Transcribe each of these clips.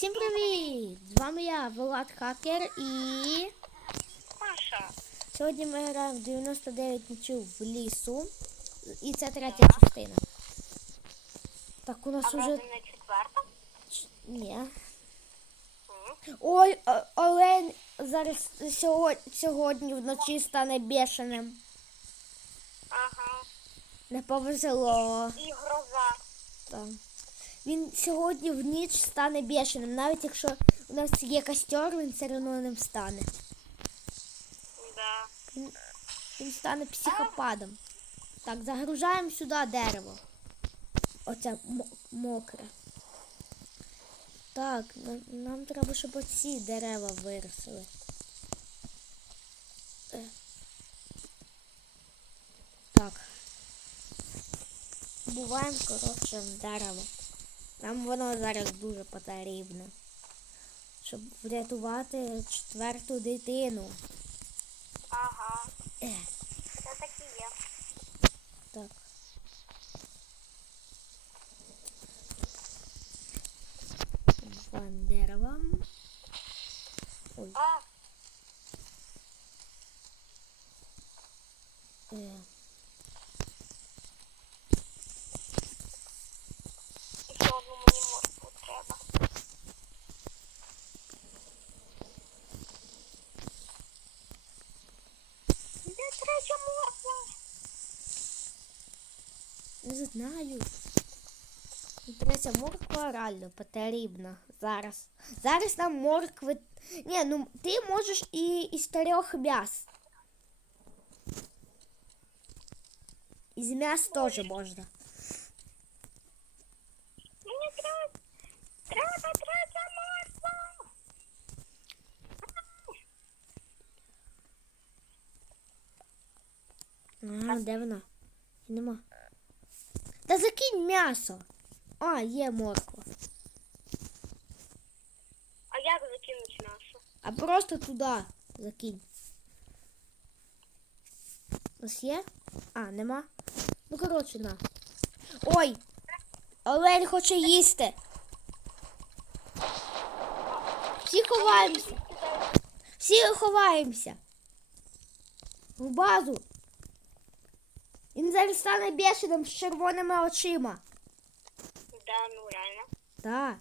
Всім привіт! З вами я, Влад Хакер, і Маша. сьогодні ми граємо в 99 ночів в лісу. І це третя частина. Так, у нас А уже. не четверта? Ч- Ні. Ой, Олень зараз сьогодні, сьогодні вночі стане бешеним. Ага. Не повезло. І гроза. Там. Він сьогодні в ніч стане бешеним. Навіть якщо у нас є костер, він все одно ним стане. Да. Він, він стане психопадом. Так, загружаємо сюди дерево. Оце мокре. Так, нам, нам треба, щоб оці дерева виросли. Е. Так. Буваємо, коротше, в дерево. Нам воно зараз дуже потрібне. Щоб врятувати четверту дитину. Ага. Е. Це такі є. Так. Вон дерево. Ой. А, Е. знаю. І Третя морква реально потрібна зараз. Зараз нам моркви. Ні, ну ти можеш і із трьох м'яс. Із м'яс теж можна. Мені треба. Треба третя морква. Ага, де вона? Нема. Та закинь м'ясо. А, є морква. А як закинуть м'ясо? А просто туди закинь. Ось є? А, нема? Ну, коротше, на. Ой! Олень хоче їсти. Всі ховаємося. Всі ховаємося. В базу. Він зараз стане бешеним з червоними очима. Да, ну реально. Так.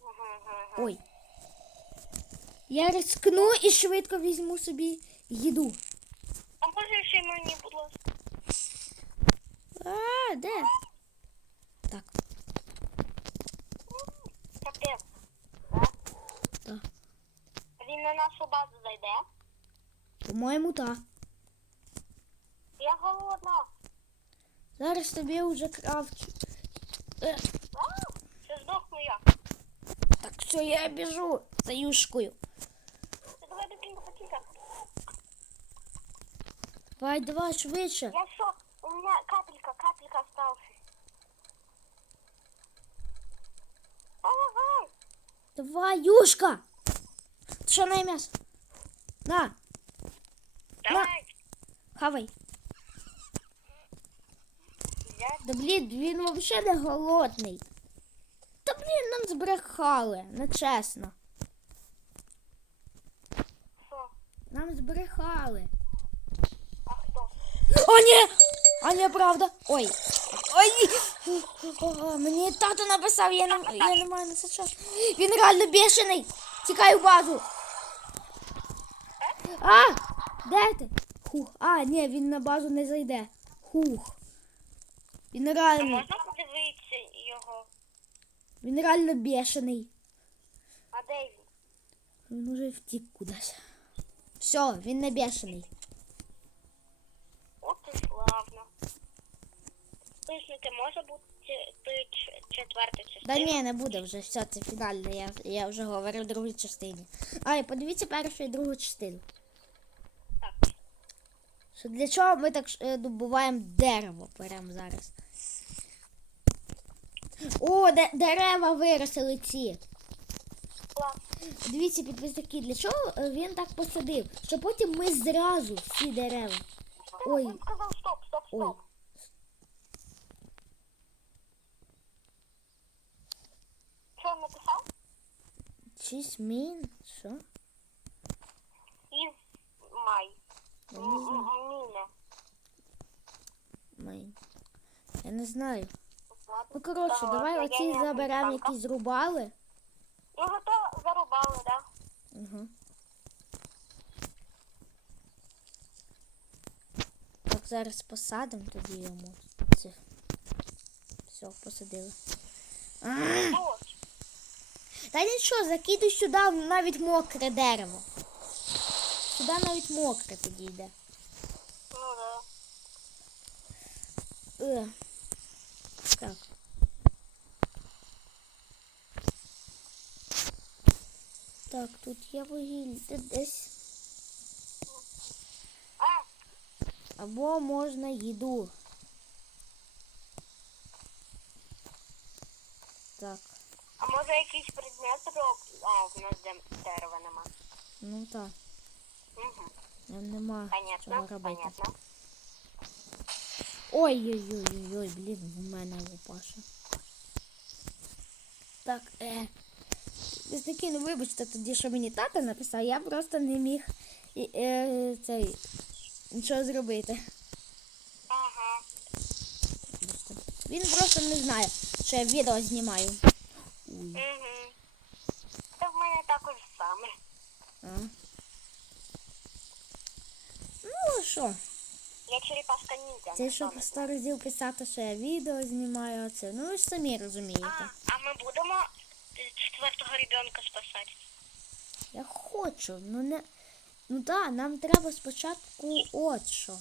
Ага, ага, ага. Ой. Я рискну і швидко візьму собі їду. А може ще мені, будь ласка? А, де? Так, Капець. Да? так. Він на нашу базу зайде. По-моєму, так. Я голодна. Зараз тобі вже кравчу. Е, А, Це здохну я. так, все, я біжу за юшкою. Давай докинь ботинка. Давай, давай, швидше. Я что? У меня капелька, капелька осталась. Помогай! Давай, юшка. Що на м'ясо? На, Давай! хавай. Да блін, він взагалі не голодний. Та блін, нам збрехали, не чесно. Что? Нам збрехали. А кто? О, ні! А ні, правда. Ой. Ой. О, мені тато написав, я не, я не маю на це час. Він реально бешений. Тікай в базу. А! Де ти? Хух. А, ні, він на базу не зайде. Хух. Він А реально. можна подивитися його? Він реально бешений. А де він? Він уже втік кудись. Все, він не бешений. От і славно. Писники може бути той ч- четвертий Да частина? ні, не буде вже. Все, це фінальне. Я, я вже говорив в другій частині. А, і подивіться першу і другу частину. Так. Що для чого ми так е, добуваємо дерево прямо зараз? О, де, дерева виросли ці. Дивіться, підписники, для чого він так посадив? Щоб потім ми зразу всі дерева. Ой. Він сказав стоп, стоп, Ой. стоп. там написав? Чісмін? Що? Із май. Я не знаю. Май. Я не знаю. Ну коротше, давай оці заберемо, які зрубали. Його то зарубали, да? Угу. Так, зараз посадимо тоді йому. Це. Все, посадили. А, Дощ. Та нічого, закидуй сюди навіть мокре дерево. Сюди навіть мокре підійде. Ну да. Так. Так, тут є вугілля десь. А, Або можна їду. Так, а може якийсь предмет роб... А, в нас де- дерева нема. ну так, Угу. нам нема чого Понятно, робити. понятно. Ой-ой-ой-ой, блін, у мене лопаша. Так, е. Лісники, ну вибачте тоді, що мені тата написав, я просто не міг і, е, цей, нічого зробити. Ага. Він просто не знає, що я відео знімаю. Угу. Та в мене також саме. А. Ну що, Я черепашка ніндзя. це щоб сто разів писати, що я відео знімаю, це. Ну ви ж самі А, розумієте. а ми будемо е, четвертого ребенка спасати. Я хочу, ну не. Ну так, нам треба спочатку от що.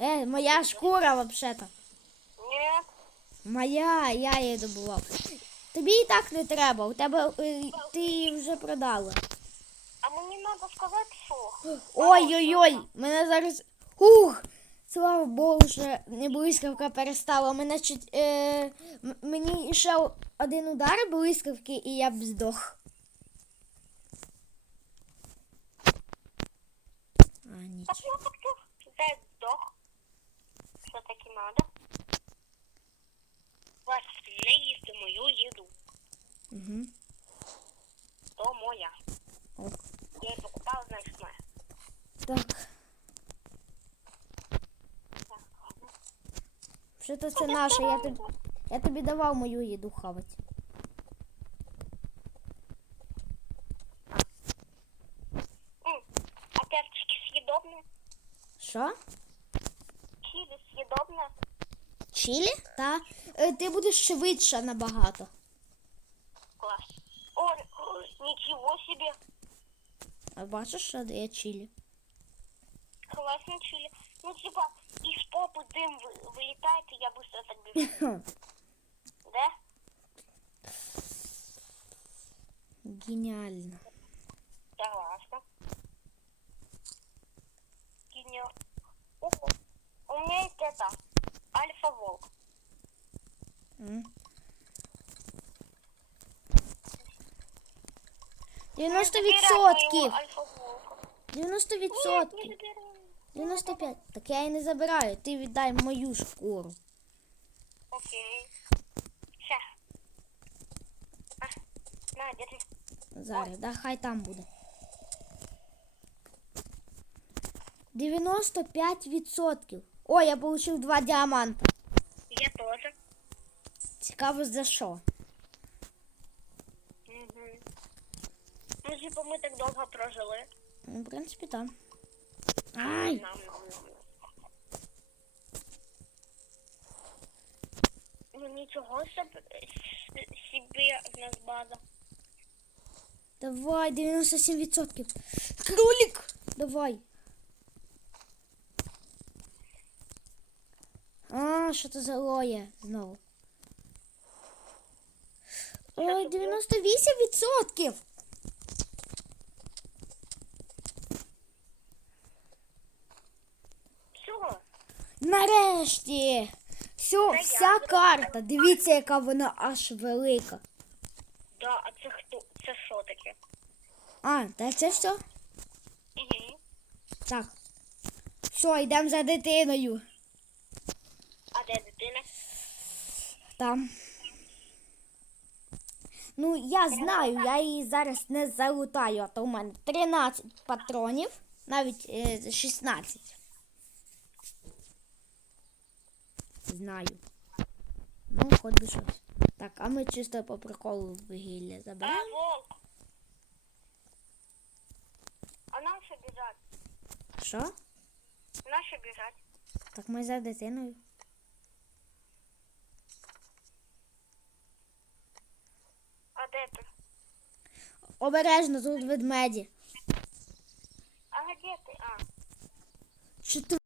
Е, моя шкура взагалі-то. Ні. Моя, я її добував. Тобі і так не треба, у тебе е, ти її вже продала. А мені треба сказати, що. Ой-ой-ой, мене зараз. Ух! Слава Богу, що не блискавка перестала. Мене чуть, е, мені ще один удар блискавки і я б здох. А, нічого. так де здох. Що таки надо? Не їсти мою їду. Угу. То моя. Ок. Я її покупала, значить моя. Так, що то це наше? Я тобі, я тобі давав мою їду хавати. Чилі? Та е, ти будеш швидше набагато. Класс. Ой, ой, ничего себе. А бачиш, що є чилі? Классно чили. Ну, типа, из попы дым вы- вылетает, и я быстро так бежу. Да? Геніально. Согласна. Кинё. Ого. У меня есть это. Альфа-волк. М. Не 90 забирай відсотків. моего 90 відсотків. забирай. 95. Так я і не забираю. Ти віддай мою шкуру. Окей. Ща. На, держи. Зараз, да, хай там буде. 95 відсотків. О, я отримав два діаманта. Я тоже. Цікаво за що. Угу. Ну, типа, мы так долго прожили. Ну, в принципі, там. Ай! Нам, нам, нам. Ну, нічого собі, в нас база. Давай, 97 відсотків. Кролик! Давай. А, що це за лоє знову? Ой, 98 відсотків. Все. Нарешті. Все, вся карта. Дивіться, яка вона аж велика. Да, а це хто? Це що таке? А, та це все? Угу. Так. Все, йдемо за дитиною. А де дитина? Там. Ну, я знаю, я її зараз не залутаю, а то в мене 13 патронів, навіть е, 16. Знаю. Ну, хоч би щось. Так, а ми чисто по приколу вугілля заберемо. А нам що біжать? Що? На що біжать? Так ми за дитиною. А де ти? Обережно тут ведмеді. А где ти? А. Четвер...